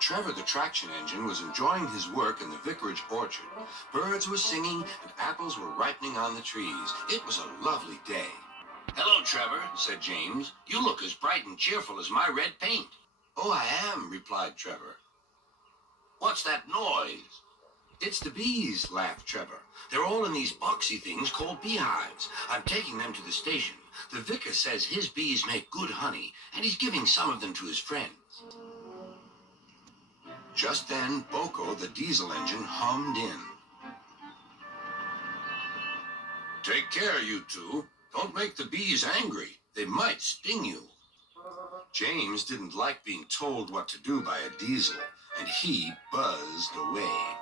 Trevor the traction engine was enjoying his work in the vicarage orchard. Birds were singing and apples were ripening on the trees. It was a lovely day. "Hello, Trevor," said James. "You look as bright and cheerful as my red paint." "Oh, I am," replied Trevor. "What's that noise?" "It's the bees," laughed Trevor. "They're all in these boxy things called beehives. I'm taking them to the station. The vicar says his bees make good honey, and he's giving some of them to his friends." Just then, Boko, the diesel engine, hummed in. "Take care, you two. Don't make the bees angry. They might sting you." James didn't like being told what to do by a diesel, and he buzzed away.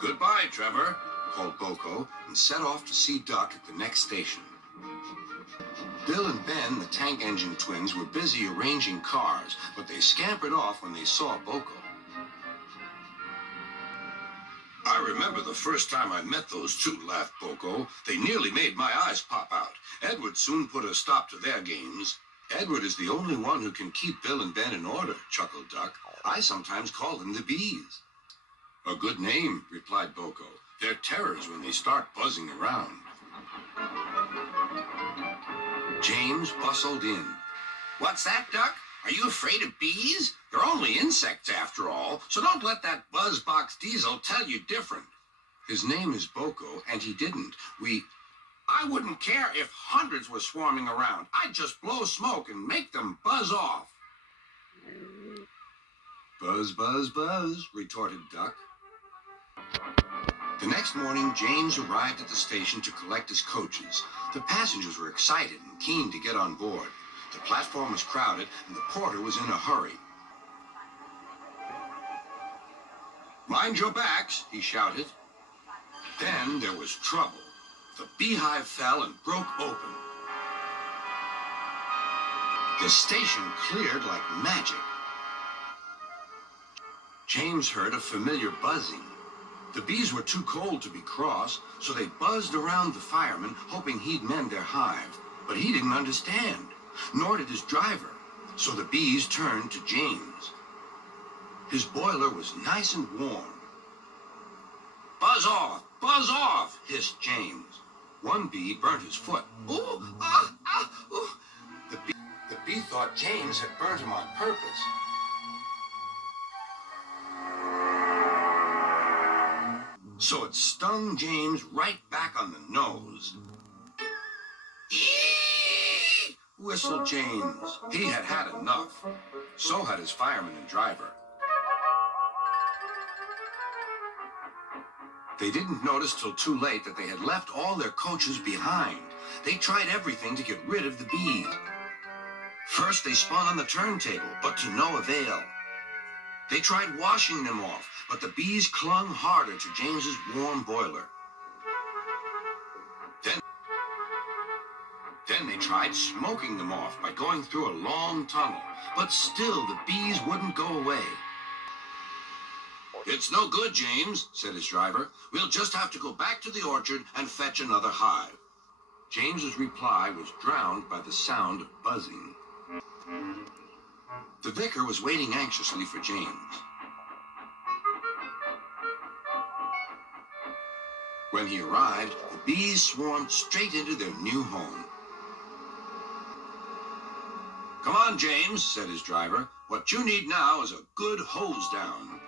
"Goodbye, Trevor," called Boko, and set off to see Duck at the next station. Bill and Ben, the tank engine twins, were busy arranging cars, but they scampered off when they saw Boko. "I remember the first time I met those two," laughed Boko. "They nearly made my eyes pop out. Edward soon put a stop to their games." "Edward is the only one who can keep Bill and Ben in order," chuckled Duck. "I sometimes call them the bees." "A good name," replied Boko. "They're terrors when they start buzzing around." James bustled in. "What's that, Duck? Are you afraid of bees? They're only insects after all, so don't let that buzzbox diesel tell you different." "His name is Boko, and he didn't. I wouldn't care if hundreds were swarming around. I'd just blow smoke and make them buzz off." "Buzz, buzz, buzz," retorted Duck. The next morning, James arrived at the station to collect his coaches. The passengers were excited and keen to get on board. The platform was crowded, and the porter was in a hurry. "Mind your backs," he shouted. Then there was trouble. The beehive fell and broke open. The station cleared like magic. James heard a familiar buzzing. The bees were too cold to be cross, so they buzzed around the fireman, hoping he'd mend their hive. But he didn't understand, nor did his driver, so the bees turned to James. His boiler was nice and warm. Buzz off," hissed James. One bee burnt his foot. "Ooh, ooh." The bee thought James had burnt him on purpose. So it stung James right back on the nose. "Eee!" whistled James. He had had enough. So had his fireman and driver. They didn't notice till too late that they had left all their coaches behind. They tried everything to get rid of the bees. First they spun on the turntable, but to no avail. They tried washing them off, but the bees clung harder to James's warm boiler. Then they tried smoking them off by going through a long tunnel, but still the bees wouldn't go away. "It's no good, James," said his driver. "We'll just have to go back to the orchard and fetch another hive." James's reply was drowned by the sound of buzzing. The vicar was waiting anxiously for James. When he arrived, the bees swarmed straight into their new home. "Come on, James," said his driver. "What you need now is a good hose down."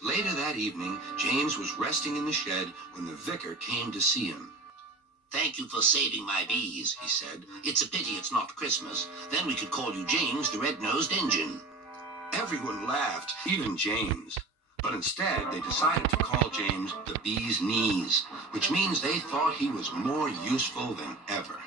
Later that evening, James was resting in the shed when the vicar came to see him. "Thank you for saving my bees," he said. "It's a pity it's not Christmas. Then we could call you James the Red-Nosed Engine." Everyone laughed, even James. But instead, they decided to call James the Bee's Knees, which means they thought he was more useful than ever.